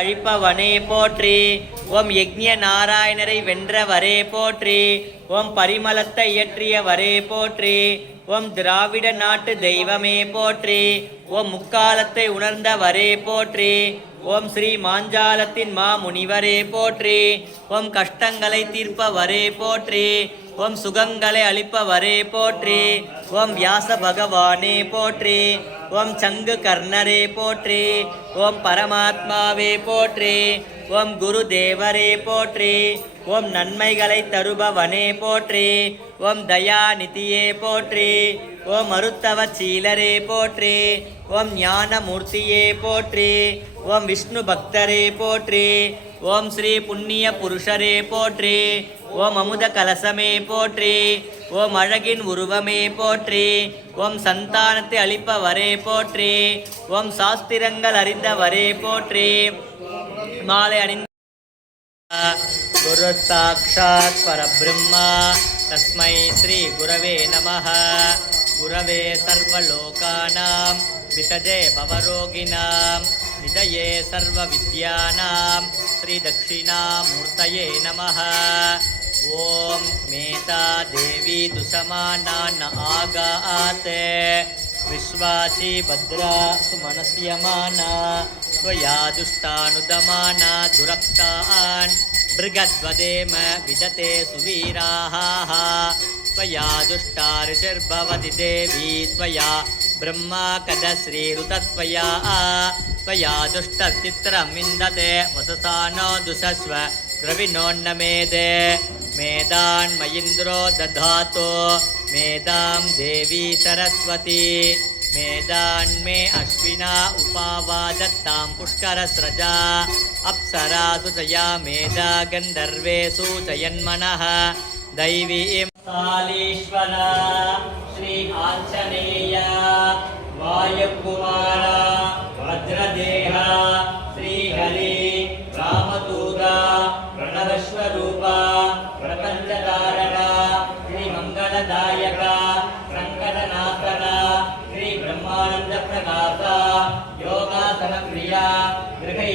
அழிப்பவனே போற்றி. ஓம் யக்ஞ நாராயணரை வென்றவரே போற்றி. ஓம் பரிமளத்தை இயற்றியவரே போற்றி. ஓம் திராவிட நாட்டு தெய்வமே போற்றி. ஓம் முக்காலத்தை உணர்ந்தவரே போற்றி. ஓம் ஸ்ரீ மாஞ்சாலத்தின் மாமுனிவரே போற்றி. ஓம் கஷ்டங்களை தீர்ப்பவரே போற்றி. ஓம் சுகங்களை அளிப்பவரே போற்றி. ஓம் வியாச பகவானே போற்றி. ஓம் சங்கு கர்ணரே போற்றி. ஓம் பரமாத்மாவே போற்றி. ஓம் குரு தேவரே போற்றி. ஓம் நன்மைகளை தருபவனே போற்றி. ஓம் தயாநிதியே போற்றி. ஓம் மருத்தவ சீலரே போற்றி. ஓம் ஞானமூர்த்தியே போற்றி. ஓம் விஷ்ணு பக்தரே போற்றி. ஓம் ஸ்ரீ புண்ணிய புருஷரே போற்றி. ஓம் அமுத கலசமே போற்றி. ஓம் அழகின் உருவமே போற்றி. ஓம் சந்தானத்தை அளிப்பவரே போற்றி. ஓம் சாஸ்திரங்கள் அறிந்தவரே போற்றி. மாலை அணிந்த குரு சாக்ஷாத் பரபிரம்மா தஸ்மை ஸ்ரீ குரவே நமः. குரவே சர்வலோகானாம் விசஜே பவரோகிணாம் நிதயே சர்வ வித்யானாம் ஸ்ரீ தட்சிணாமூர்த்தயே நமः. ஓம் மேதா தேவி துசமானான் ஆகாத் விஸ்வாசி பத்ரா சுமனஸ்யமானா ஸ்வயா துஷ்டானுதமானா துரக்தான் பிருகத்வதேம விததே சுவீராः. ஸ்வயா துஷ்டா ரிஷிர்பவதி தேவி ஸ்வயா பிரம்மா கதஸ்ரீருதத்வயா. ஸ்வயா துஷ்டசித்திரமிந்ததே வசசானோ துஷஸ்வ द्रविणोन्नमेदे मेदान्मयिन्द्रो दधातो मेदां देवी सरस्वती. मेदान्मे अश्विना उपावादत्तां पुष्करस्रजा. अप्सरासु चया मेधा गन्धर्वेषु चयन्मनः. दैवीं कालीश्वरा श्री आञ्जनेय वायुकुमार वज्रदेह श्रीहरि रामदूता प्रणवस्वरूप प्रपञ्चधारण श्रीमङ्गलदायक श्री ब्रह्मानंद प्रकाश योगासन प्रिया गृहै